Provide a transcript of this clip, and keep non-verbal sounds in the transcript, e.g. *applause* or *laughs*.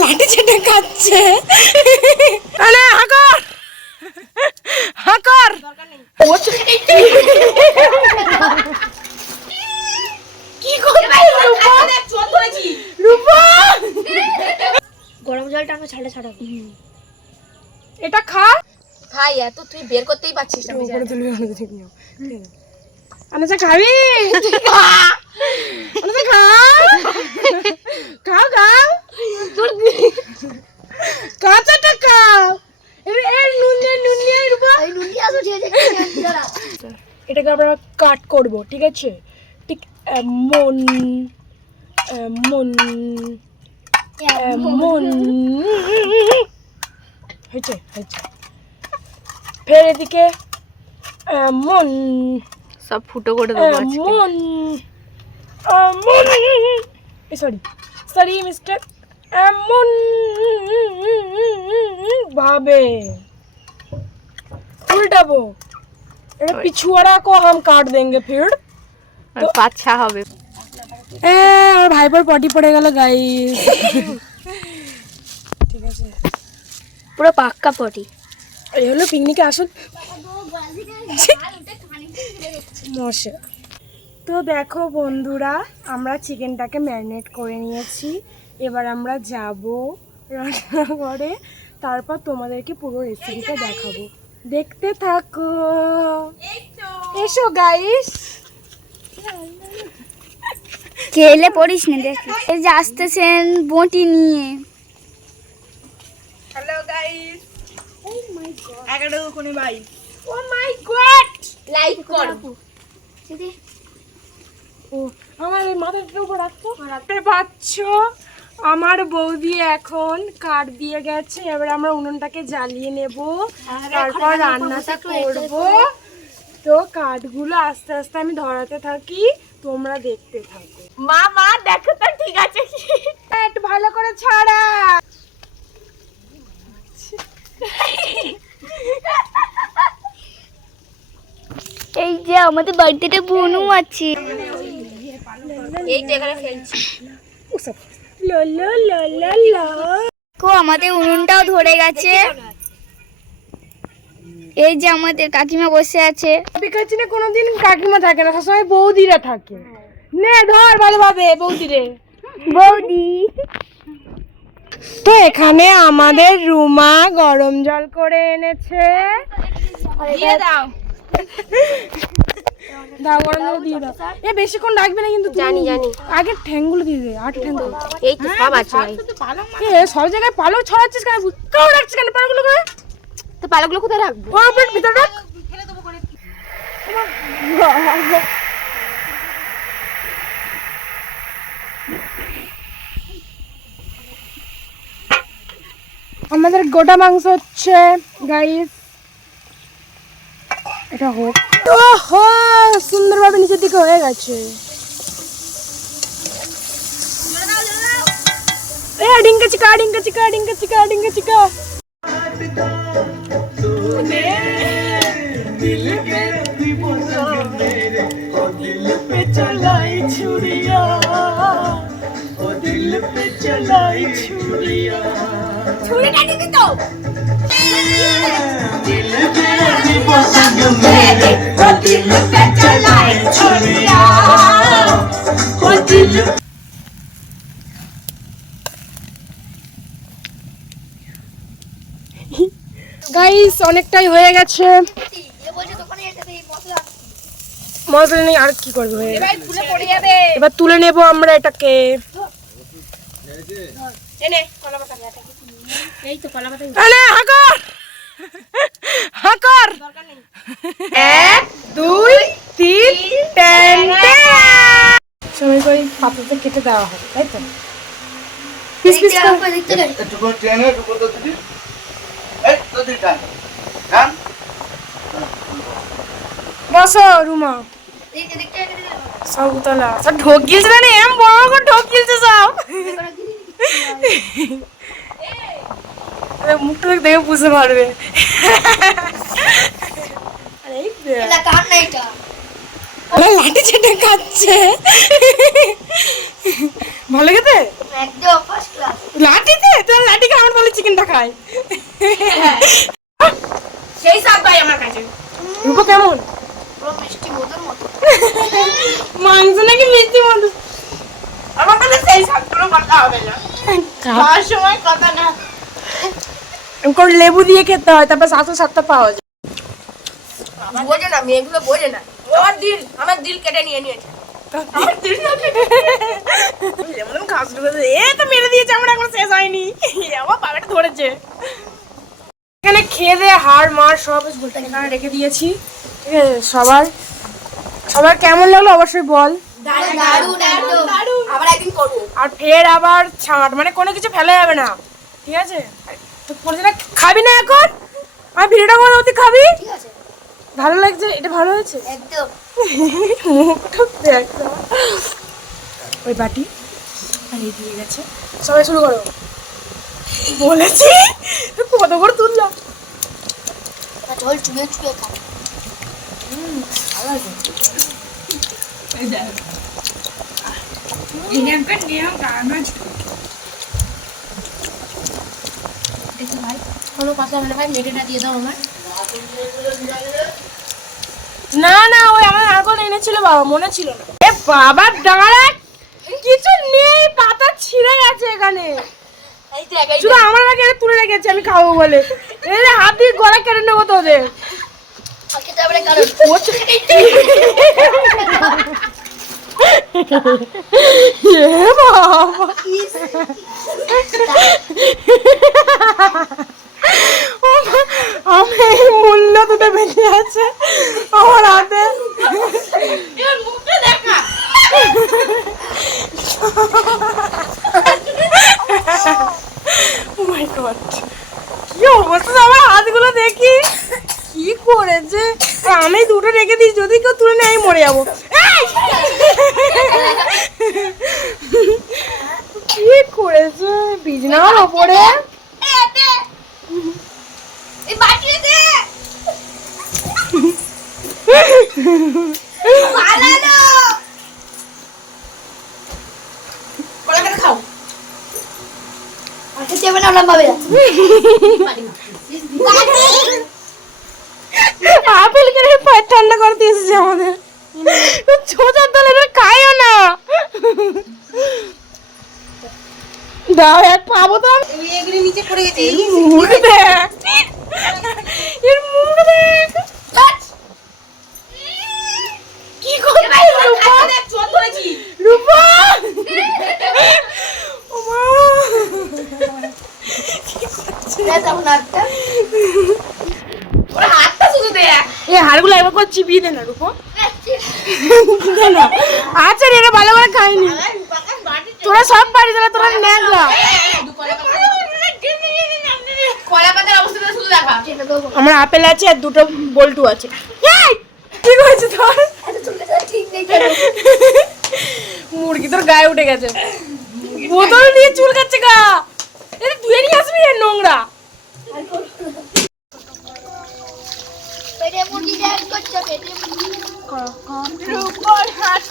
লাঠি ছেটে খাচ্ছে আরে হাকর হাকর কি গরম জলটা আমি ছাড়া ছাড়া এটা খা খাই এত তুই বের করতেই পারছিস না উপরে তুলবি অনেক ঠিক নিও আনাজা খাবি? খা খাও খাও তোর কাঁচাটা খাও এটাকে আমরা কাট করব ঠিক আছে? ঠিক এমন এমন এমন হয়েছে হয়েছে। ফের এদিকে এমন সব ফুটো করে এমন এমন সরি সরি মিস্টার এমন ভাবে উল্টাবো এটা पिछुआड़ा को हम काट देंगे फिर বাচ্চা হবে এ আমার ভাইপোর পটি পড়ে গেল গাইস ঠিক আছে পুরো পাক্কা পটি এই হলো পিকনিকে আসুন মশা তো দেখো বন্ধুরা আমরা চিকেনটাকে ম্যারিনেট করে নিয়েছি। এবার আমরা যাব রান্নাঘরে। তারপর তোমাদেরকে পুরো রেসিপিটা দেখাবো। দেখতে থাকো। এসো গাইস খেলে পড়িস না দেখ। এই যে আসতেছেন বটি নিয়ে। হ্যালো গাইস এগারো কোনি ভাই ও মাই গড লাইক কর। আমার এই মাথাটার উপর রাখতো রাখতে পাচ্ছ আমার বৌদি এখন কাঠ দিয়ে গেছে এবার আমরা উনুনটাকে জ্বালিয়ে নেব। তারপর রান্নাটা করব তো কাঠগুলো আস্তে আস্তে আমি ধরাতে থাকি তোমরা দেখতে থাকো। মা মা দেখো তো ঠিক আছে। কি একটু ভালো করে ছাড়া। এই যে আমাদের বাড়িতে একটা বনু আছে। এই তো এখানে ফেলছি। কো আমাদের উনুনটাও ধরে গেছে। এই যে আমাদের কাকিমা বসে আছে। কাছে কোনোদিন কাকিমা থাকে না সবসময় বৌদিরা থাকে। নে ধর ভালোভাবে বৌদিরে। বৌদি। তো এখানে আমাদের রুমা গরম জল করে এনেছে। দিয়ে দাও। দাও গরম দিয়ে দাও। এ বেশিক্ষণ রাখবে না কিন্তু জানি, জানি। আগে ঠ্যাংগুলো দিয়ে দে আট ঠ্যাংগুলো এই তো সব আছে এ সব জায়গায় পালক ছড়াচ্ছিস কেন? কেউ রাখছিস কেন তো পালকগুলো কোথায় রাখব? ওর উপর ভিতরে রাখ। আমাদের গোটা মাংস হচ্ছে গাইস এটা হোক ওহো সুন্দরভাবে নিচের দিকে হয়ে গেছে এ ডিঙ্কা চিকা ডিঙ্কা চিকা ডিঙ্কা চিকা ডিঙ্কা চিকা গাইস অনেকটাই হয়ে গেছে। মশলা নেই আর কি করবে এবার তুলে নেব আমরা এটাকে। এই তো কলা পাতা হাকর! হাকর! এক দুই তিন সময় করে পাতাতে কেটে দেওয়া হবে তাই তো রুমা ঢোক না এম বড় মুখটা দেখে বুঝতে পারবে এটা লাঠি খাচ্ছে ভালো লাঠিতে? তোর লাঠি বলে চিকেনটা সেই সব ভাই আমার কাছে। কেমন? মাংস নাকি হ্যাঁ, খাওয়ার সময় লেবু দিয়ে খেতে হয় তারপর সাতশো সাতটা পাওয়া যায়। বোঝে না মেয়েগুলো বোঝে না। আমার দিল আমার দিল কেটে নিয়ে নিয়েছে। আমার দিল না এ তো মেরে দিয়েছে আমরা এখন শেষ হয়নি। আমার বাবাটা ধরেছে। এখানে খেয়ে দিয়ে হাড় মার সব এখানে রেখে দিয়েছি। ঠিক আছে সবার সবার কেমন লাগল অবশ্যই বল। আর ফের আবার ছাঁট মানে কোনো কিছু ফেলা যাবে না। ঠিক আছে? খাবি না এখন? আর ভিডিওটা করে খাবি? ঠিক আছে। ভালো লাগছে? এটা ভালো হয়েছে? একদম। মুখটা দেখ ওই বাটি। আর দিয়ে গেছে। সবাই শুরু করো। বলেছি? তো কত করে তুললাম জল চুয়ে চুয়ে খা। কোনো কথা মানে ভাই মেটেটা দিয়ে দাও আমার না না ওই আমার নারকল এনেছিল বাবা মনে ছিল না। এ বাবা দাঁড়া কিছু নেই পাতা ছিঁড়ে গেছে এখানে। শুধু আমার আগে তুলে রেখেছি আমি খাব বলে। যে হাত দিয়ে গলা কেটে নেব তোদের। এ বাবা ও মা, আমি এই মূল্য দুটো বেরিয়ে আছে আমার হাতে মুখটা দেখা ও মাই গড কি অবস্থা আমার হাতগুলো দেখি। কি করেছে? আমি দুটো রেখে দিই যদি কেউ তুলে নেয় আমি মরে যাব! কি করেছে? বিছনার ওপরে? এই বাটি দে *laughs* পালালো কলা খাও আপেল কিনে পায়ে ঠান্ডা করে দিয়েছে আমাদের। ছোটার দলে খাইও না। দাও এক পাবো তো আমি। নিচে পড়ে গেছে। এর মুখ দেখ কি করছিস রূপা চোর ধরেছি রূপা ওমা তখন হাতটা শুধু দেখ এই হাড়গুলো একবার করে চিবিয়ে দে না রূপা। দে না আচ্ছা এটা ভালো করে খাইনি। তোরা সব পারি তাহলে তোরা ন্যাংলা আমার আপেল আছে আর দুটো বল্টু আছে। এই! কি হয়েছে তোর? মুরগি তোর গায়ে উঠে গেছে। বোতল দিয়ে চুল কাচ্ছে গা। এটা ধুয়ে নিয়ে আসবি রে নোংরা। পেটে মুরগি ড্যান্স করছে পেটে মুরগি। রূপর হাত